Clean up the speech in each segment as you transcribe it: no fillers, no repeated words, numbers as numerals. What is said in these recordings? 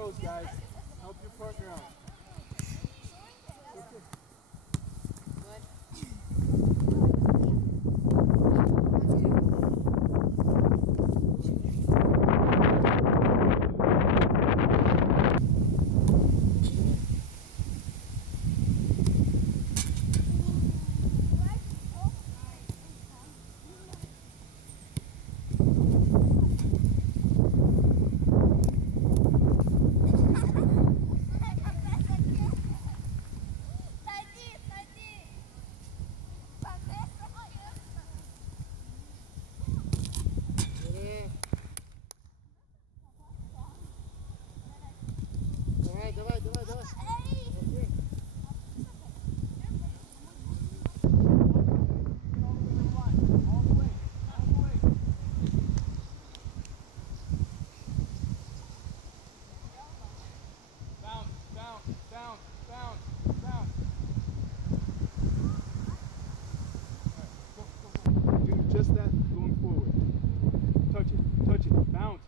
throws, guys. Help your partner out. Давай. Down. Do just that going forward. Touch it. Bounce.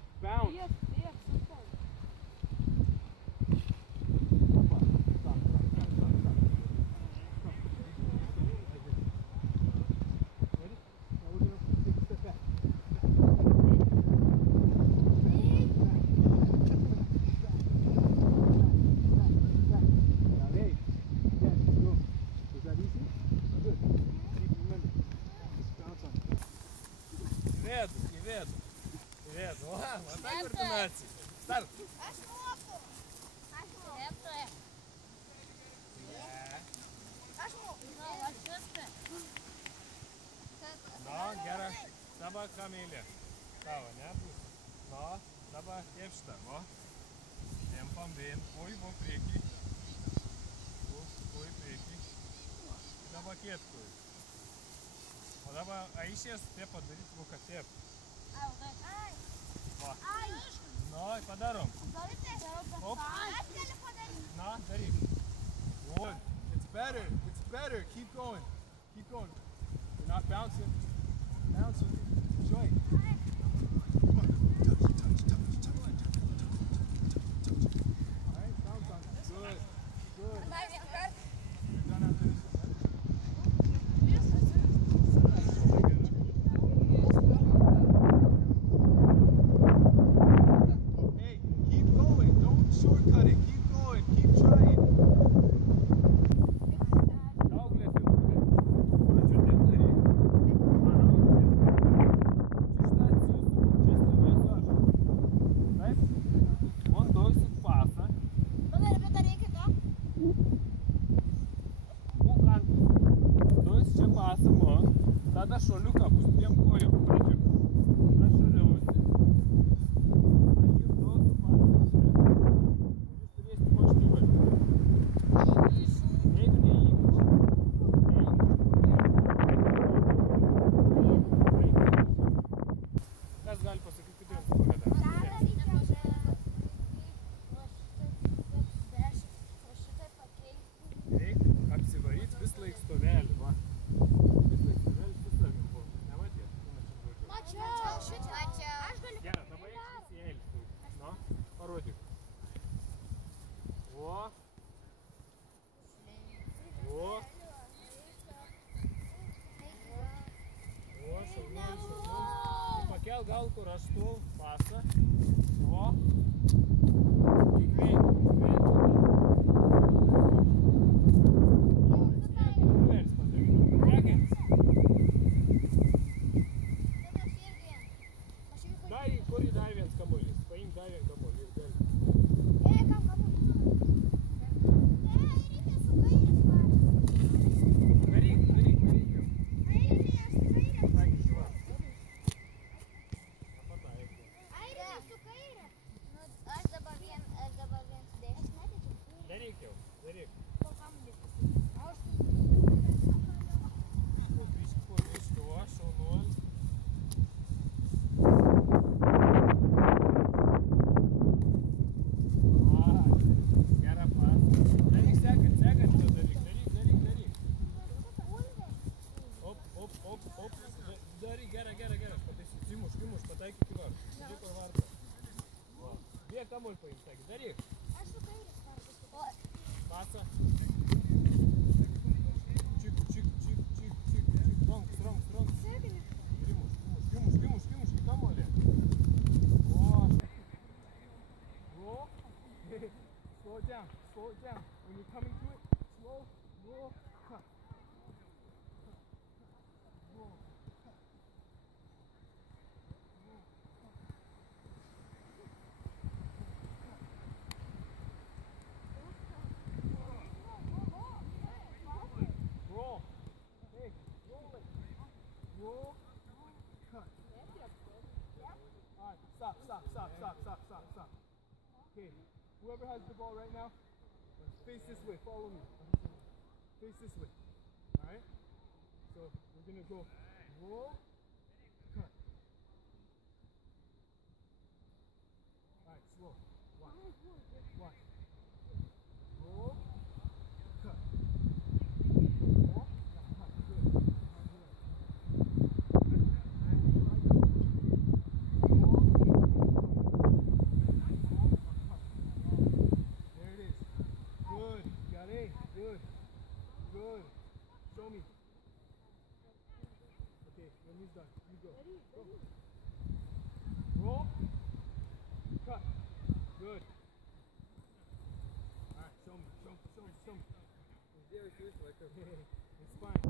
Yes. Vedo. Ma dai coordinarsi. Start. No, gerai. Dabar Kamilė. Tavo, ne? No, dabar kaip šitą, no. Tempam vien. Oi, buvo prieki. Oi, prieki. Dabar kietkui. O dabar aišės te padaryti voką tep. Va. No, padarom. Hop. Na, daryk. Good. It's better. Keep going. You're not bouncing. Enjoy. Come on. Touch. All right, bounce on it. Good. You're done after this one. Hey, keep going. Don't shortcut it. Keep going. Keep trying. Tada šuoliuką bus dviem kojom pradžiu. Aš šuoliausi. Aš jums duosiu pasą čia. Jūs turėsite košti įvažiuoti. Jeigu neįmuši. Kas gali pasakyti, kaip jums pagada? Reikia apsivaryti vis laik stovelį, va. Gerai, dabar visi elgti. No, parodyk. O, šaunus. Pakel gal kur aš stovu, pasą. O, kiekvien. Kur į dar vienas kamuolys? Paimk dar vieną kamuolį ir gali. Kam kamuolį? Reikia su kairės pačiu. Daryk. Airijos su kairė. Pataikyk šuva. Nepataik. Airijos su kairė. Aš dabar vien sudėsiu. Aš netečiu. Daryk jau. Po kamuolį pasakyti. Aš su Po biškį, o, šaunuolis. Gerai. Pataisys. Įmuš, pataikyk į vartą. Žiūrėk, kur vartą. Va. Bėk kamuolį paimk, sakė, daryk. Aš su kairės vardu. Pasa. Čik. Strongs. Primuš kamuolį. O. Slow it down. When you're coming to it, slow, cut. Roll. Hey, roll it. Roll, cut. Alright, stop. Okay, whoever has the ball right now, face this way, follow me. Face this way. Alright? So we're gonna go roll, cut. Alright, slow. Watch. Roll, cut. Roll, cut. Good. There it is. Good. Got it. Good. Show me. Okay, when he's done, you go. Roll. Cut. Good. Alright, show me. It's fine.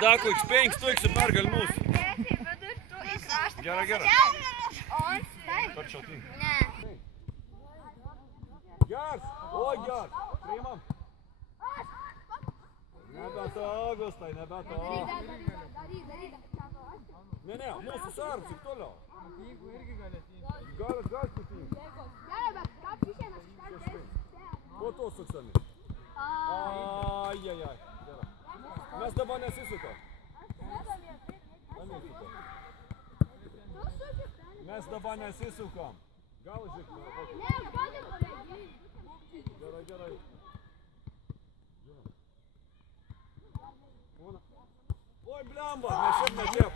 Dakuks, 5 stūks ir pergal mūsų. Gerai. Pačiau tink. Gers! Oi, gers! Priimam. Nebe to, Augustai, nebe to. Ne, mūsų sargs, tik toliau. Galit tinti. Po to suksami. Ai. Mes dabar nesisukam. Mes dabar nesisukam. Gal žiūrėk. Gerai. Oi, blemba, mes šiaip netiek.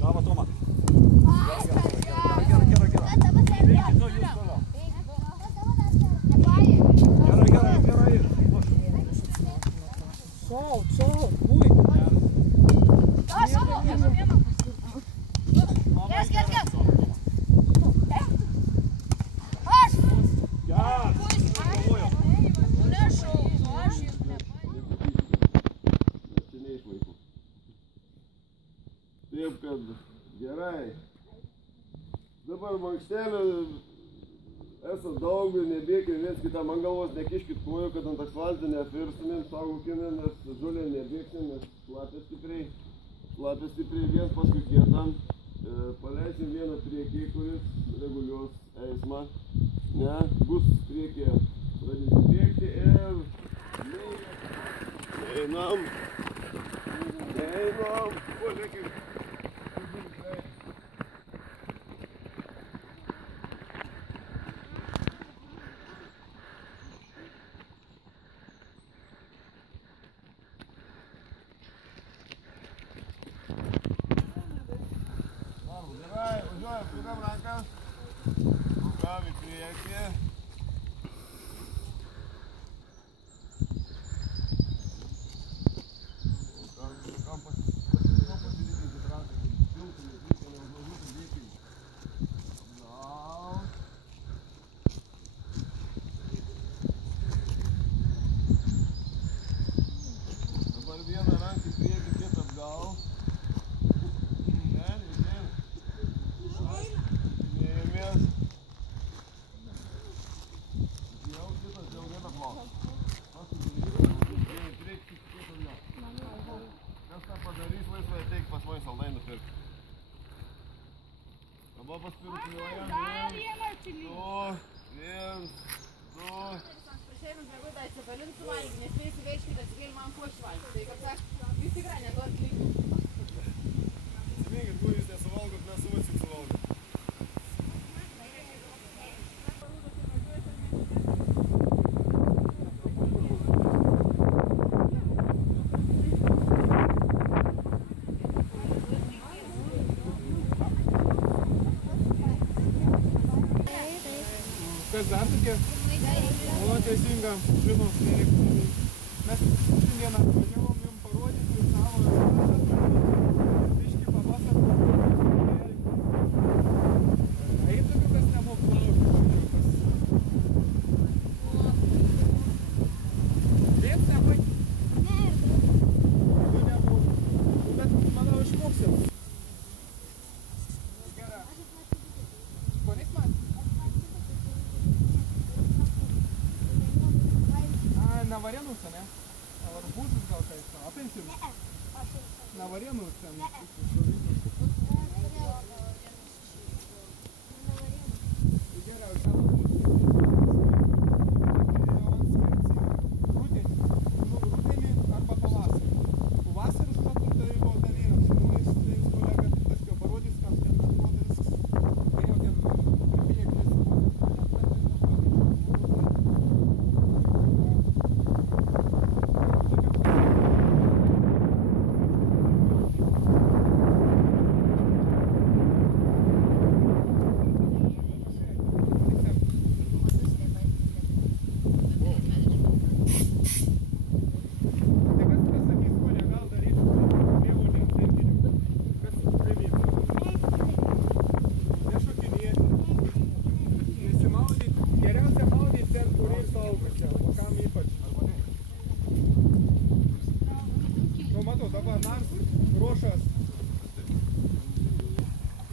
Dava, Toma. Gerai. Nu, jūs toliau. Gerai. Sol, vui. Ges. Taip, kad gerai. Dabar mankštelė, esat daug, nebėkit viens kitam ant galvos, nekiškit kojų, kad ant asfaltą neapvirstumėm, saugokime, nes žolė nebėgsim, nes šlapia stipriai, viens paskui kitam. Paleisim vieną priekį, kuris reguliuos eismą, ne, bus priekyje, pradėsim bėgti ir einam, žiūrėkit. Gerai, važiuojam, sukam rankas, sukam į priekį. Sukam pasididinti ranką, kad tiltum į priekį, neužvažiuotum vietinių. Atgal. Dabar vieną ranką į priekį, kitą atgal. Padarys laisvai ateik pas mane saldainų pirkti. Dabar paspirukliuojam. 1, 2. Prišėjimus nebūtų atsipalint suvalgyti, nes visi veiškit atsikėlį man košį valgyti. Tai kad sako, jūs tikrai neduot lygų. Atsiminkit, kur jūs nesuvalgot, mes su vasim suvalgot. Kas dar tokie? O, teisinga, žinom, nereikia. Mes šiandieną važiavom jums parodyti savo biškį papasakoti. Eitų, kas nemok plauti. Vėps nepai? Ne. Tu nebūk. Bet, manau, išmoksim. Gerai. Konis man? На варенуся, не? А арбузы взял, конечно. А ты сим? На варенуся?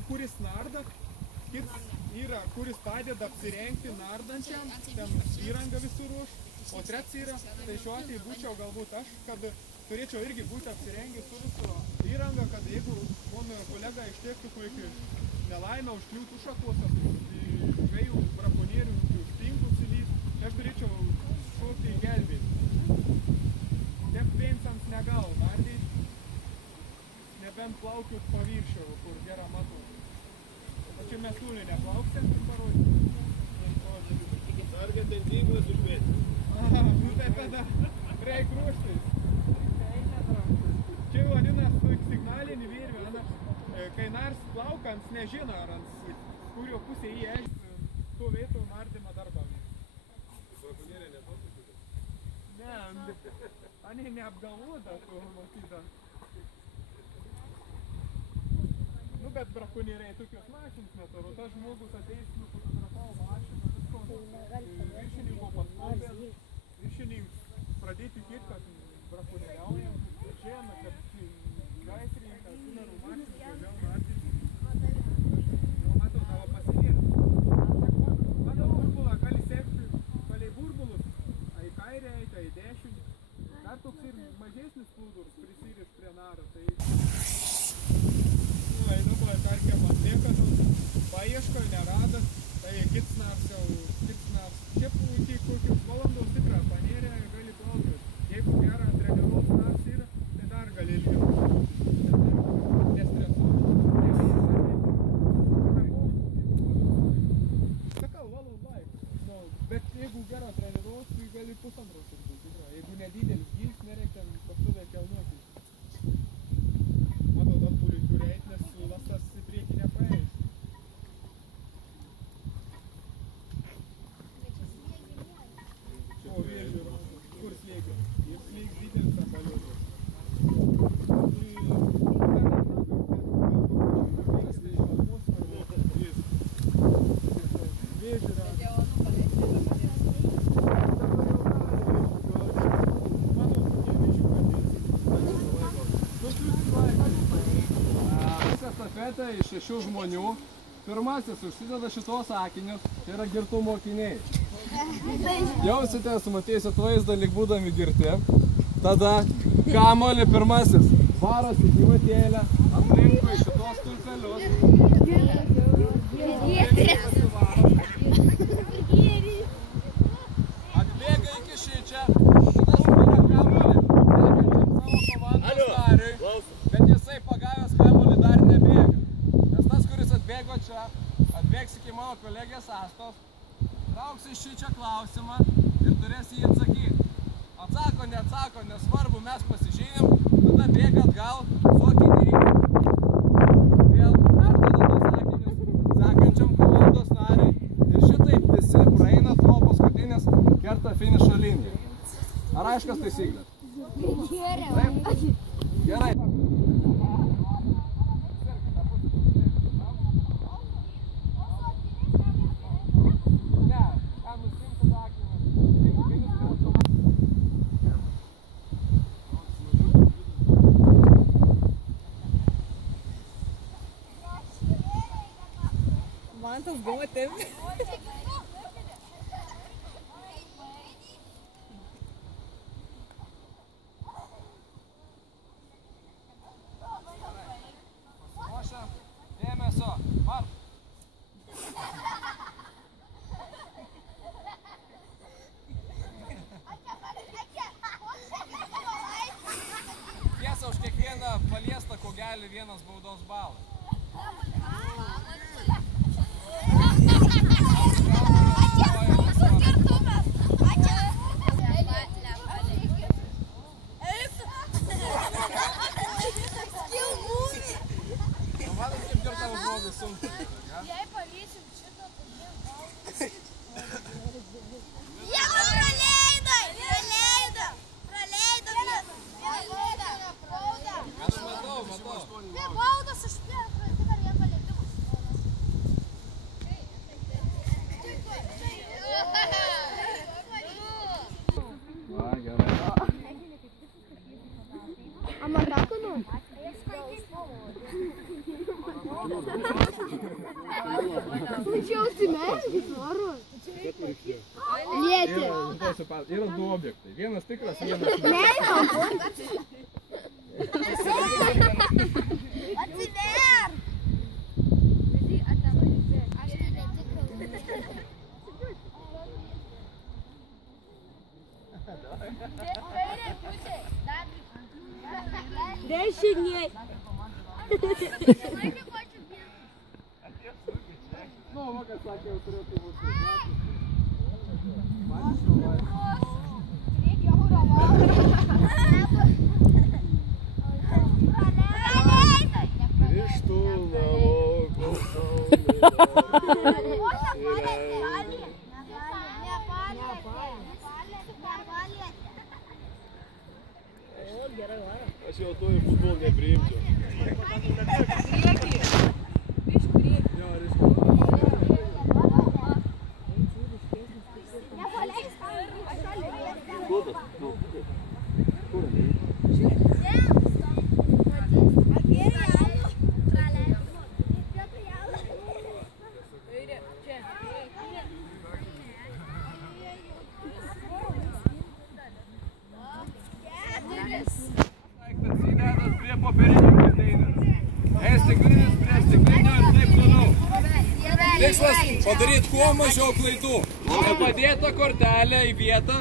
Kuris narda, kits yra, kuris padeda apsirengti nardančiam, ten įranga visur už, o trets yra, tai šiuo atveju būčiau galbūt aš, kad turėčiau irgi būti apsirengęs su viso įranga, kad jeigu mano kolega ištektų kokį nelaimę užkliūtų šakos, žvejų brakonierių užtinklų silys, tai aš turėčiau šokti gelbėti. Tiek viensams negal nardyti, nebent plaukiu paviršiau, kur gerą matau. Tačiau mes tūlį neplauksim, tai parodyti. Sargė ten tinklas užmėti. Aha, nu tai tada reik ruoštis. Čia vadinas signalinį virvę, kai nars plaukans nežino, ar ant kurio pusė jį eis, stovėtų nardymą darbą. Brakonierė netokį? Ne, ani neapgalvota to matyta. Nu, bet brakonieriai tokios mašinos netaro, tas žmogus ateis, nufotografavo mašiną, visko, viršininko paskobės, viršininkas pradėti tikėti, kad brakonieriaujam, žemė, kad gaisrininkas, tunarų mašinos, važiavo nardyti. Nu, matau, tavo tarkim, atlieka, paieško, nerado, tai kitsnars jau, šiaip iki kokius valandos tikrą panėrę gali plaukti. Jeigu gerą treniruos nars yra, tai dar gali ilgiau. Sakau, valau laiko. Bet jeigu gerą treniruos, tai gali pusantros turbūt. Jeigu nedidelis gils, nereikia pastovę kelnuoti. Matot, apkūrį turi eit, nes lastas į priekį nepaeis. O vėžių ratas, kur slėgia? Ir slėgs didelis apaliuotas. Vėžių ratas. Estafetė iš 6 žmonių. Pirmasis užsideda šitos akinius, tai yra girtų mokiniai. Jausitės, matysit vaizdą, lyg būdami girti. Tada kamuolį pirmasis varos į gyvatėlę, aplinkui šitos stulpelius. Atbėga iki šičia, šitas spira kamuolį, sekančiam savo komandos nariui, bet jisai pagavęs kamuolį dar nebėga. Nes tas, kuris atbėgo čia, atbėgs iki mano kolegės Astos, trauks iš šičia klausimą ir turės jį atsakyti. Atsako, neatsako, nesvarbu, mes pasižymim, tada bėga atgal, suokiniai. Vėl perduoda tos sakinius sekančiam komandos nariui ir šitaip visi praeina tuo paskutinis kerta finišo liniją. Ar aiškios taisyklės? Taip? Gerai. Mantas buvo tempi. Pasiruošę, dėmesio, mart. Tiesa, už kiekvieną paliestą kogelį vienas baudos balas. Matot, kaip girtam žmogui sunku. Jei pavysim šitą, tai jie praleido! Aš matau. Ne, baudas aš pirmą, dar jie paleidimus. Va, gerai. Amarrakonu? Случился мязь, здорово. Летит. Yra du objektai. Vienas tikras, vienas ne. Atsiver! Dešiniai. Nu, va, kad sakė, jau turėtų būti. Grįžtų namo, kol saulė Aš jau to į futbolą nepriimčiau. Prie popierinių konteinerių. Stiklinis prie stiklinio tikslas padaryti kuo mažiau klaidų. Nepadėta kortelė į vietą,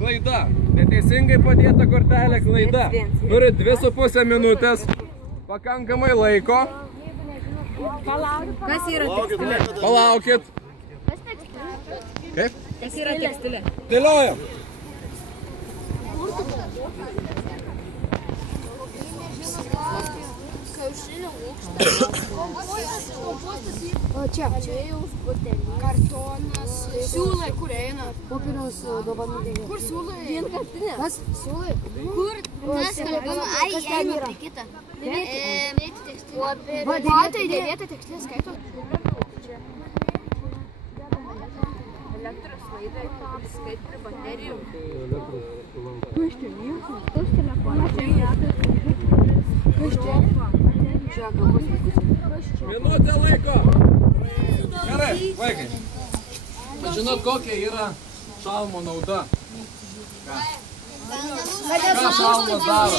klaida. Neteisingai padėta kortelė, klaida. Turit 2,5 minutės, pakankamai laiko. Kas yra tekstilė? Palaukit. Kaip? Kas yra tekstilė? Dėliojam. O čia. Kartonas. Siūlai, kur eina? Popieriaus dovanų dėlė. Kur siūlai? Vienkartinė. Kas? Siūlai. Kur? Kas ten yra? Kita. Dėvėti tekstilė. Batai dėvėti tekstilė skaito. Elektros vaidai, skaitri baterijų. Kas telefonas? Minutė laiko. Gerai, vaikai. Žinot, kokia yra šalmo nauda? Ką šalmas daro?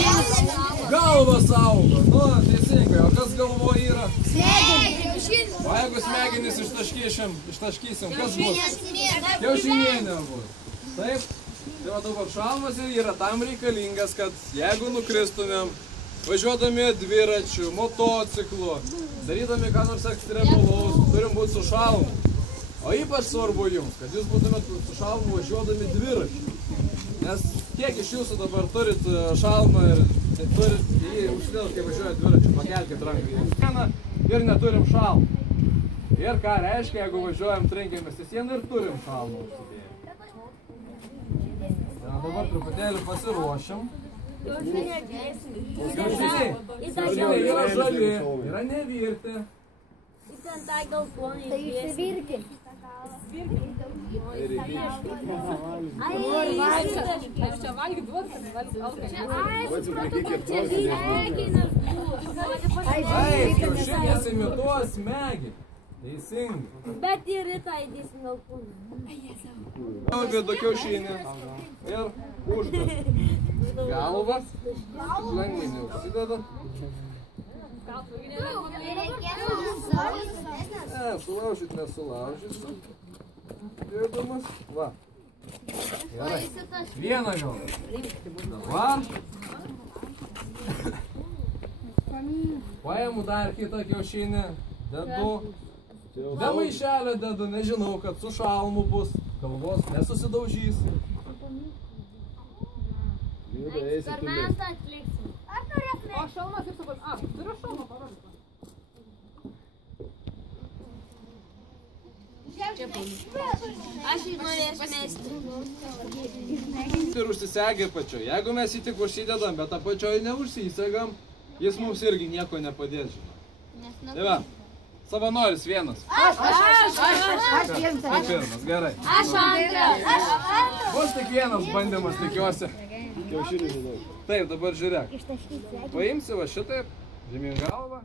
Galvą saugo. Nu, teisingai. O kas galvoje yra? O jeigu smegenis ištaškysim, kas bus? Kiaušinienė bus. Taip? Tai va dabar šalmas yra tam reikalingas, kad jeigu nukristumėm, važiuodami dviračiu, motociklu, darydami ką nors ekstremalaus, turim būti su šalmu. O ypač svarbu jums, kad jūs būtumėt su šalmu važiuodami dviračiu. Nes kiek iš jūsų dabar turit šalmą ir turit jį užsidėti, kai važiuojat dviračiu, pakelkit ranką ir neturim šalmą. Ir ką reiškia, jeigu važiuojam, trenkėmės į sieną ir turim šalmą užsidėję. Dabar truputėlį pasiruošim. Kiaušiniai yra žali, yra nevirti. Tai išsivirki. Taip, kiaušinės imituos smegį. Teisingai. Bet ir rytą įdėsim gal kūną. Vidu kiaušinį ir uždat. Galvą. Lengvai neužsideda. Sulaužyt nesulaužysiu. Dirdamas. Va. Gerai. Vieną galvą. Dabar. Paimu dar kitą kiaušinį. Dedu. Be maišelio dedu, nežinau, kad su šalmu bus. Galvos nesusidaužys. Eksperimentą atliksim. O šalmas ir sakot, turiu šalmą parodyti. Aš norėsiu mesti. Ir užsisegė pačio. Jeigu mes jį tik užsidedam, bet apačioj neužsisegam, jis mums irgi nieko nepadės, žinau. Tai va, savanoris vienas. Aš Pirmas, gerai. Aš antras. Bus tik vienas bandymas, tikiuosi. Taip, dabar žiūrėk. Paimsi va šitaip, žemyn galvą,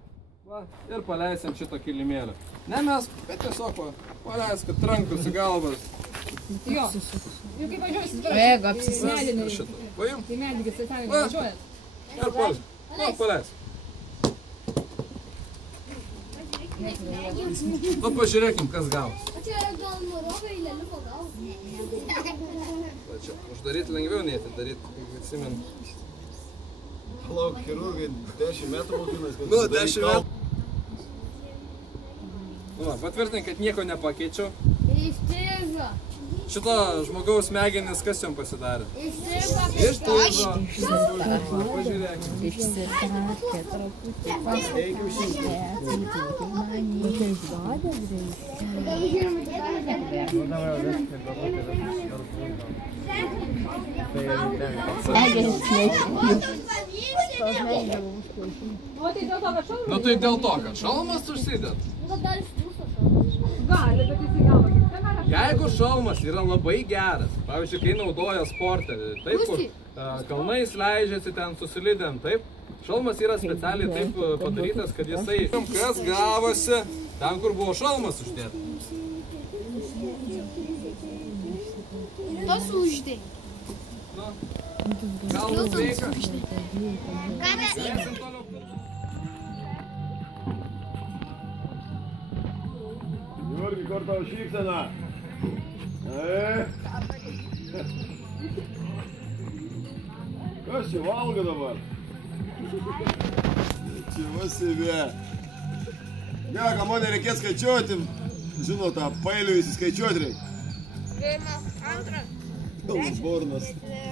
va, ir paleisim šitą kilimėlį. Ne mes, bet tiesiog va, paleiskit rankos į galvas. Jo. Jau kaip važiuosit dviračiu. Jeigu apsismedinį. Šitą. Paim. Tai medigi socialinį važiuojat. Ir paleis. Nu, pažiūrėkim, kas gavos. O čia gal nurokai leliuko gal? Čia uždaryti lengviau, nei atidaryti, atsimenu. Palauk, chirurgai 10 metų mokinas. Nu, 10 metų. Nu, patvirtink, kad nieko nepakeičiau. Ištižo. Šito žmogaus smegenis kas jam pasidarė? Ištižo. Ištižo. Pažiūrėkime. Nu tai dėl to, kad šalmas užsidėt. Gali, bet jis į galvą. Jeigu šalmas yra labai geras, pavyzdžiui, kai naudoja sportą, taip, kur kalnais leidžiasi ten susilidėm, taip, šalmas yra specialiai taip padarytas, kad jisai... Kas gavosi ten, kur buvo šalmas uždėtas? Tas uždė. Nu, galbūt sveika. Kada Eisim toliau. karto šypseną. Kas čia valgo dabar? Čia vasivė. Ne, ką man nereikės skaičiuoti. Žinot, tą pailių įsiskaičiuoti reikia. Pirmas, antras. Burnas. Ne.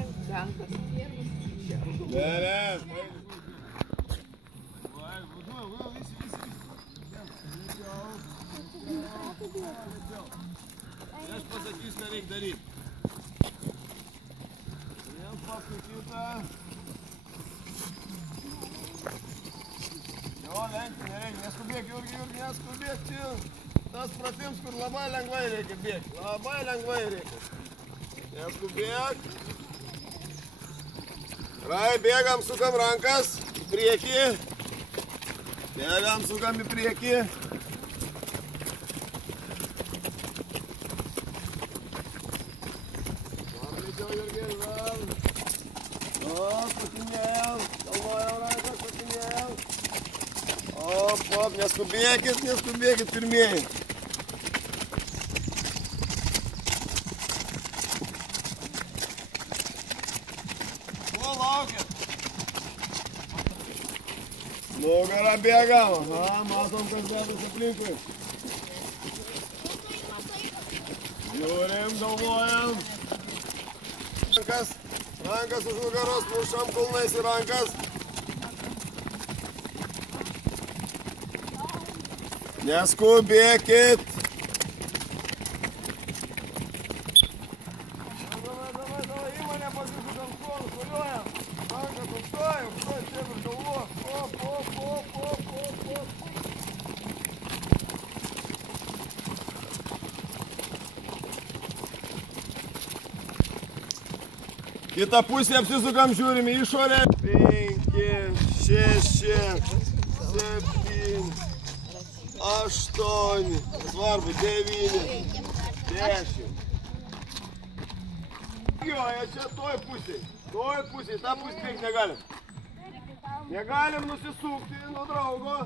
Aš pasakysiu, ką reikia daryti. Jiems paskui kitą. Jo, lenkti nereikia. Neskubėk, Jurgi, neskubėk čia. Tas pratims, kur labai lengvai reikia bėgti. Labai lengvai reikia. Neskubėk. Rai, bėgam, sukam rankas į priekį. Bėgam, sukam į priekį. Varlyčiau, Jurgi, vėl. Patinėjau. Galvojau rankas, patinėjau. Op, neskubėkit pirmieji. Ko laukit? Nugarą bėgam. Aha, matom, kas dedas aplinkui. Žiūrim, galvojam. Rankas už nugaros, mušam kulnais į rankas. Neskubėkit. Davai, įmonė pasisukam šonu, šuliuojam. Rankas užstojam, čia virš galvos. Op. Kitą pusę apsisukam, žiūrim į išorę. 5, 6, 7, 8, svarbu, 9, 10. Joje, čia toj pusėj, tą pusę bėgti negalim. Negalim nusisukti nuo draugo,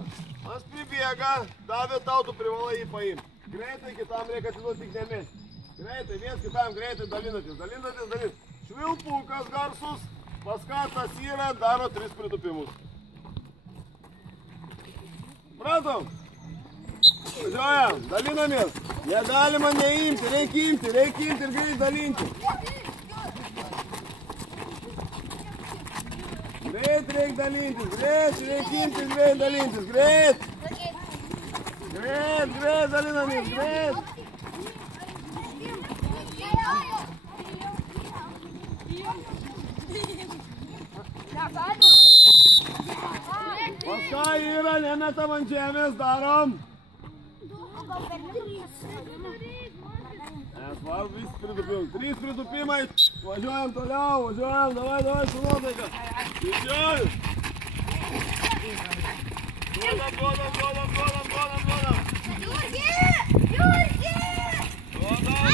mas pribėga, davė tau, tu privalai jį paimti. Greitai kitam reikia atiduoti tik nemesti. Greitai, viens kitam greitai dalinatės. Švilpukas garsus, paskatas yra, daro 3 pritupimus. Pratom? Važiuojam, dalinamės. Negalima neimti, reikia imti ir greit dalinti. Greit reikia dalintis, reikia imti ir greit dalintis, greit dalinamės, greit. Paska yra, nemetam ant žemės, darom. Svarbu, visi pritupimai. 3 pritupimai. Važiuojam toliau, davai, su nuotaika. Didžiuoju. Duodam. Jurgi! Duodam.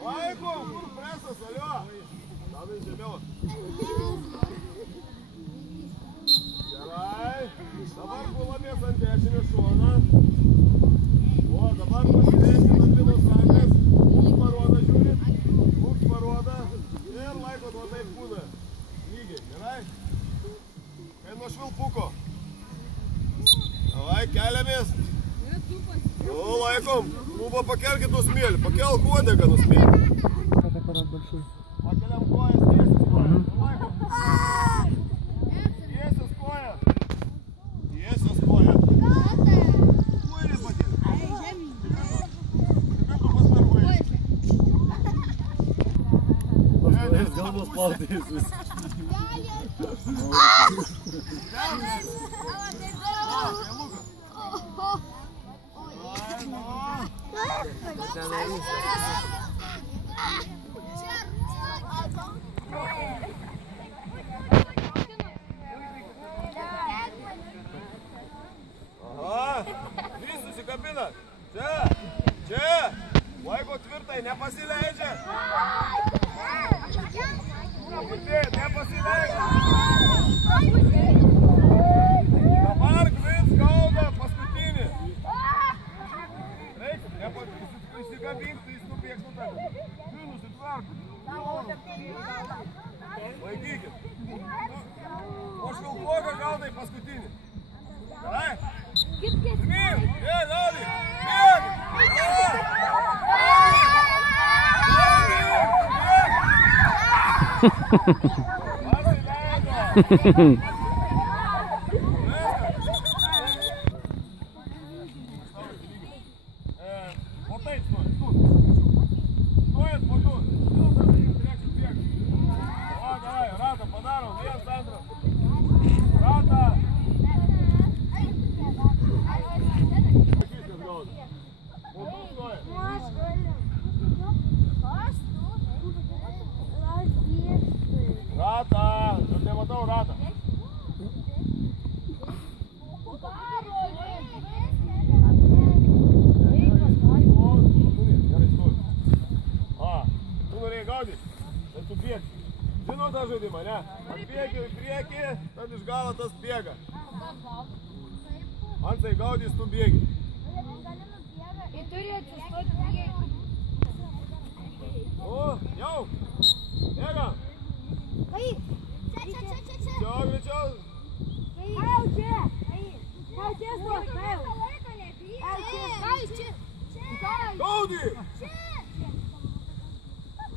Laiko, kur presas, alio? Davai žemiau. Gerai. Dabar pulamės ant dešinio šoną. O, dabar pasireiškime ant vienos rankas. Mūsų parodą žiūrit. Mūsų parodą. Ir laikot va taip būna. Lygiai, gerai? Kai nuo švilpuko. Davai, keliamės. Nu, laikom. Klubo pakelkit nusmėlį. Pakelk uodegą nusmėlį. Pakeliam kojas, tiesis kojas. Laikom. Tiesis kojas. Tiesis kojas. Kuoris pakeliam. Kaip tu pasmerguoji? Pasmerguoji galvos plautais vis. Aha, vis susikabinat. Čia. Laiko tvirtai, nepasileidžia. Nepasileidžia. Dabar Gvins gaudo paskutinį. Reikia, įsikabink, tai jis nubėgs nutavę. Nusitvarkų. Laikykit. O švilpoką gaudai paskutinį. Gerai? Pirmyn! Gaudai! Žinau tą žaidimą, ne? Atbėgi į priekį, tad iš galo tas bėga. Ansai gaudys, tu bėgi. Ir turi atsistoti priekį. O, jau! Bėga! Čia, greičiau! Kajau čia! Kajau čia stok, kajau! Gaudį!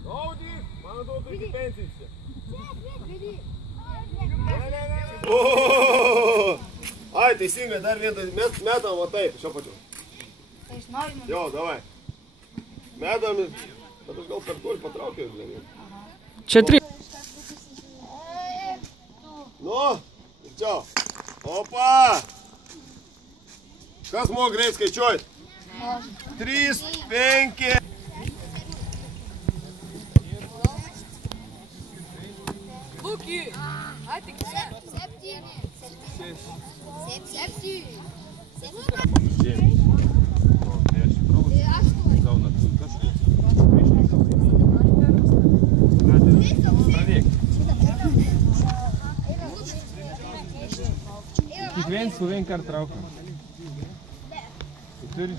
Gaudį! Man atrodo, iki pensijos čia. Ai, teisingai, dar vieną metam, va taip, šio pačiu. Jo, davai. Medam, bet aš gal per toli patraukiau. Čia 3. Nu, ir čia. Opa! Kas moka greit skaičiuoti? 3, 5. Luki! Atik čia. 7. Kiekvienas su vieną kartą traukia. Turi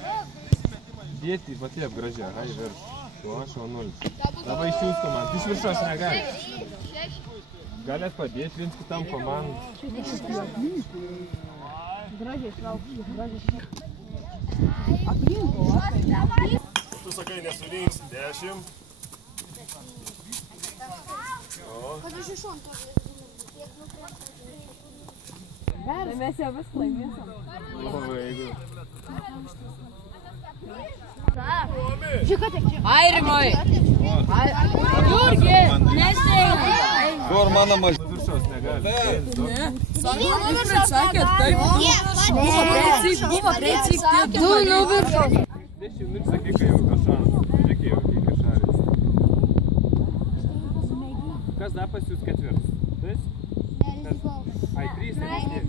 dėti va taip gražiai, aha, į viršų. O aš o 0. Labai išsiųstų man, iš viršos negali. Galės padėti viens kitam komandai. Gražiai traukia, gražiai. Tu sakai, nesurinks 10. Tai mes jau vis laimėsim. Airimai! Jurgi! Nesėkit! Kur mano mažas viršos negali? Ne. Sakėt, taip. Buvo preicik, tie du nuviršos. Dėšiu, ir sakai, kai jau kažan. Žiūrėk, jau kiek šaris. Kas dar pas jūs ketvirtas? Tais? Ai, 3 ar 4.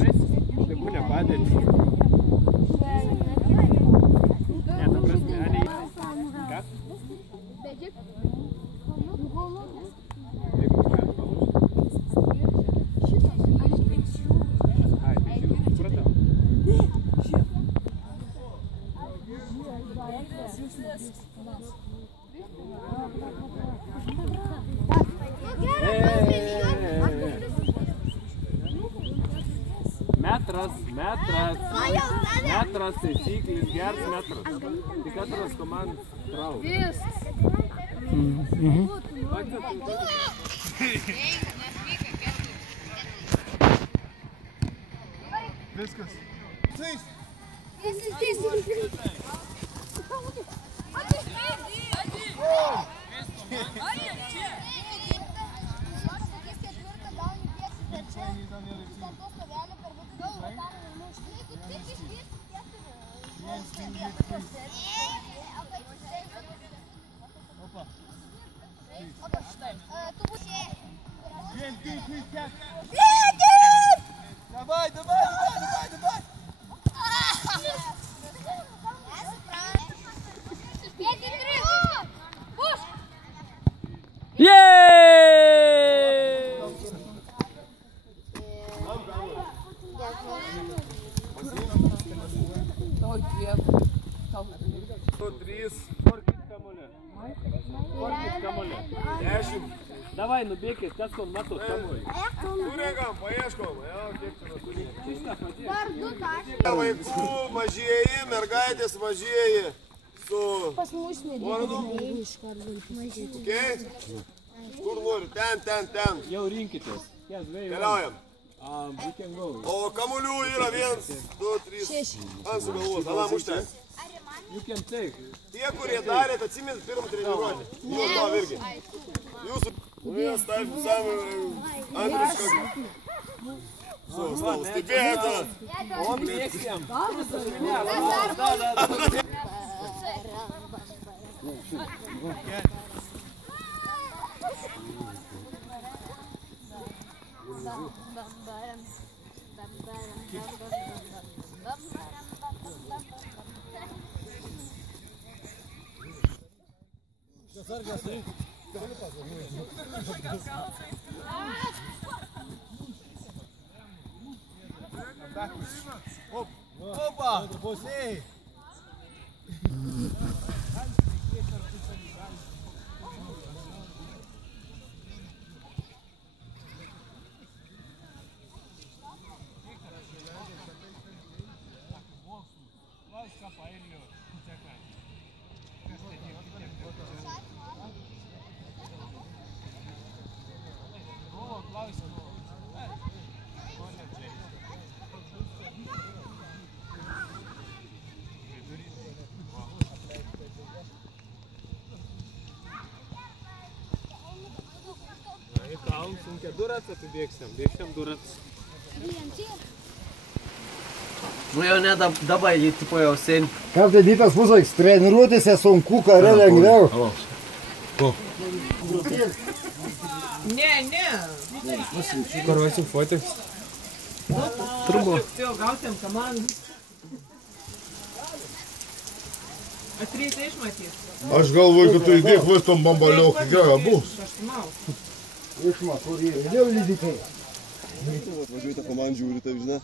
Tais? Tai būnė padėti. Ne, ta prasme, ane. Kas? Jeigu kažkas palūš. Ai, tai jau supratau. Metras, taisyklis, geras metras. Tik atras komandas trauk. Viskas. Давай, нубėkis, kas kon matot kamuolį. Turėkam, paieškom. Vaikų mažieji, mergaitės mažieji su vardu. Kur nori? Ten. Jau rinkitės. Keliaujam. O kamuolių yra 1, 2, 3. Ant su galvos, anam užten. You can take. Tie, kurie darėt, atsimint pirmą treniruotę. Jūs to irgi. Jūsų... Jūs taip sami Andrius stebėjote. O mėgstam. Opa! Você! Sunkia durats apibėgsim, bėgsim durats. Nu jau ne dabar, jį tipo jau sen. Kam tai dytas pusvaiks, treniruotėse sunku, kare lengviau. Ne. Korvasiu fotiks. Trubo. Gautėm komandą. Atryta išmatys. Aš galvoju, kad tu įdėk vaistom bambaliaukai, gerai bus. Išma, kur jie, vėliau lydikai. Važiuoju tą komandą žiūri, taip žinai.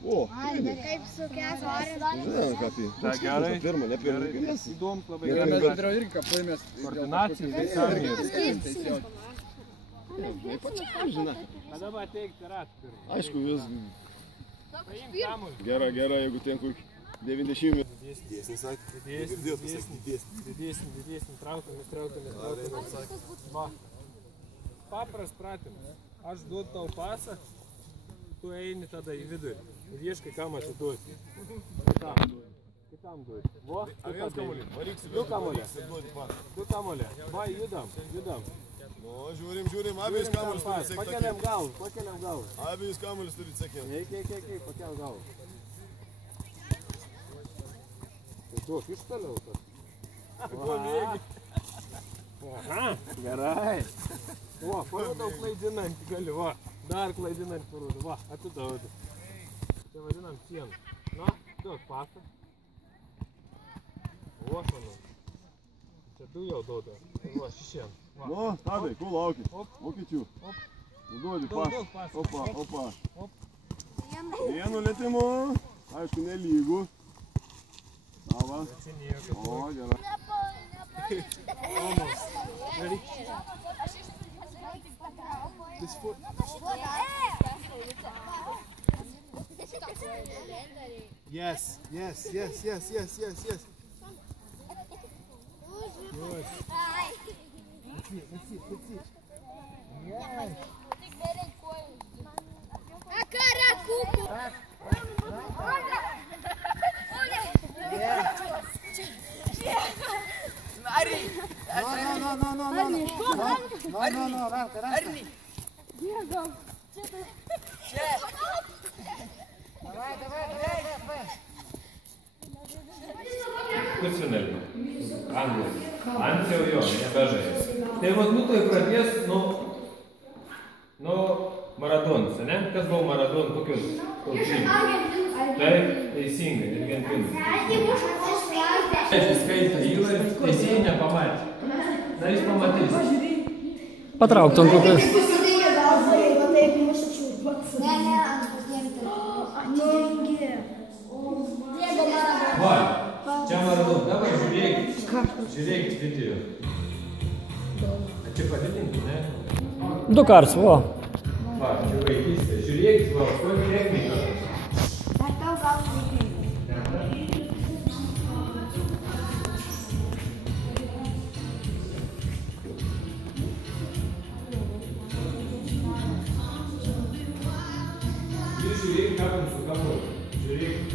O, Kaip su kes varė. žinai, ką tai. Ta, gerai. Pirma, ne pirma. Įdomus labai Mes gerai. bendriau irgi kapaimės. Koordinacija, visam ir. Žinai. Kada ateikti rat pirmą. Aišku, vis. Paimk kamuolį. Gerai, gerai, jeigu ten kokį 90. Didesnį sakė. Didesnį, traukiamės. Va. Papras pratimas. Aš duodu tau pasą, tu eini tada į vidurį ir ieškai kam atiduoti. Kitam duoti. Vo, du kamuolė. Va, judam. Nu, žiūrim, abejus kamuolius turit sekti. Pakeliam galvą. Abejus kamuolius turit sekti. Eik, pakel galvą. Tai duok iš toliau. Aha, gerai. Va, parodau klaidinantį gali, va. Dar klaidinantį parodau, va, atiduodu. Čia vadinam sieną. Na, duok pasą. O, manau. Čia du jau duodu. Va, šešien. Nu, Tadai, ko lauki? Vokičių. Duodi pasą. Opa. Vienu lėtimu. Aišku, nelygų. Sava. O, gerai. Almost. Ready? This foot. Yes. Good. Let's see. Yes. A cara, cuco! Pusfinalį. Anglai. Ant jau jo, nebežais. Tai vat tai pradės nuo Maradonas, ne? Kas buvo Maradon, kokius žymius? Taip, teisingai, Argentinai. Skaitą įvarį, teisėjai nepamatė. Na, jis pamatys. Patrauktum kokias. Ne. Va, čia maradau, dabar žiūrėkit video. Čia padidinti, ne? 2 kartus, va. Va, čia vaikystė. Žiūrėkit, va, kokia technika. Žiūrėkit, ką mums su kamu. Žiūrėkit.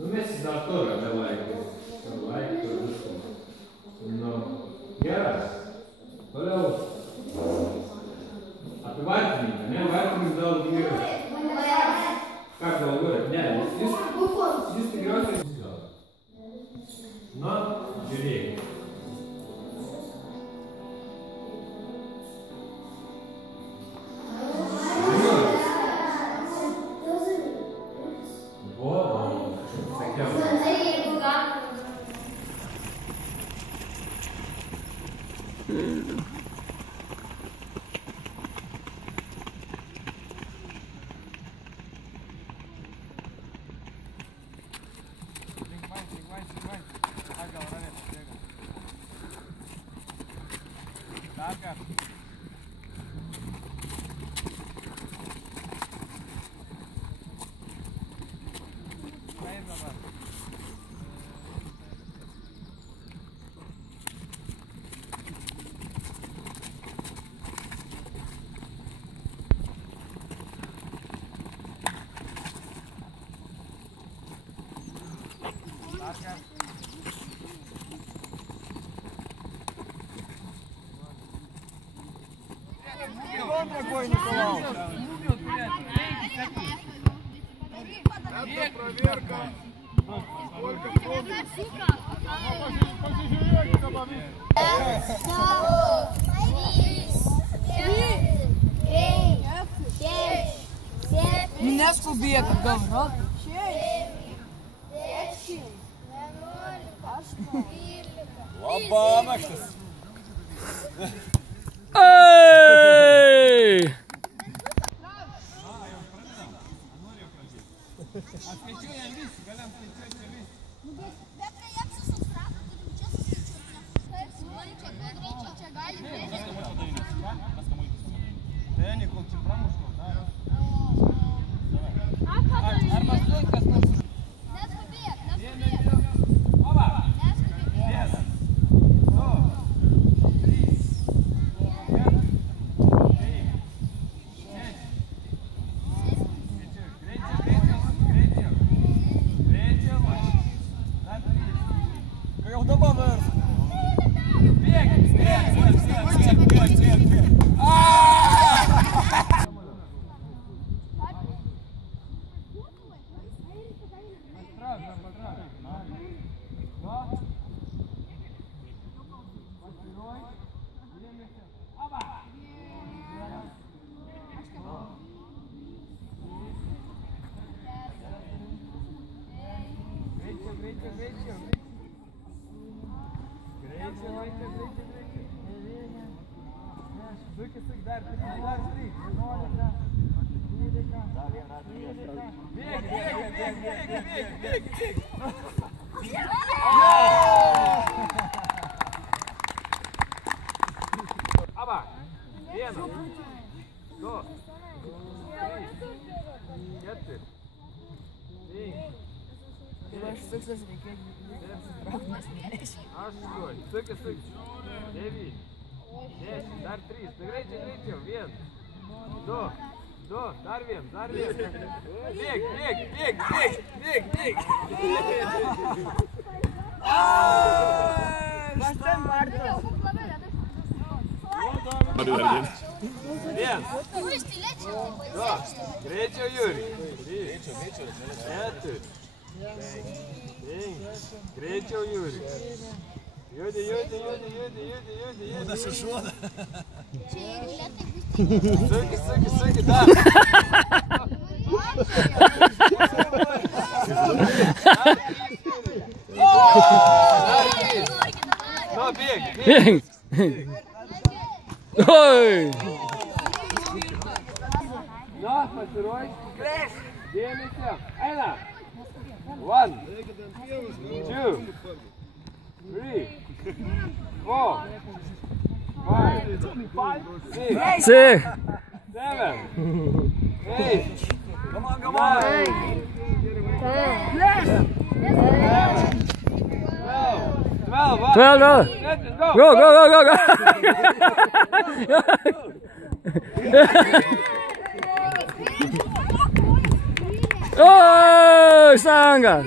Numesi dar turą, be laikų. Laikų ir viską. Nu, geras. Toliau. Apie vartininką, ne? Vartininkas daug geras. Ką galvojat? Ne, jis tikriausiai gal. Na, žiūrėk. Это проверка. Сколько ходит. Позиживете обо мне. Не скубия, как говно. Лаба, махтас. Эй! 1. 2. Greičiau, Juri. 3. 4. 5. Greičiau, Juri. Judi. Nasišuoda. Suki, dar. Nu, bėgi. Oi! Nu, pasiruoš. Dėmesio. Eina. 1, 2, 3, 4, 5, 6, 7, 8, Come on. 12, 12. Go. Oh, Sanga!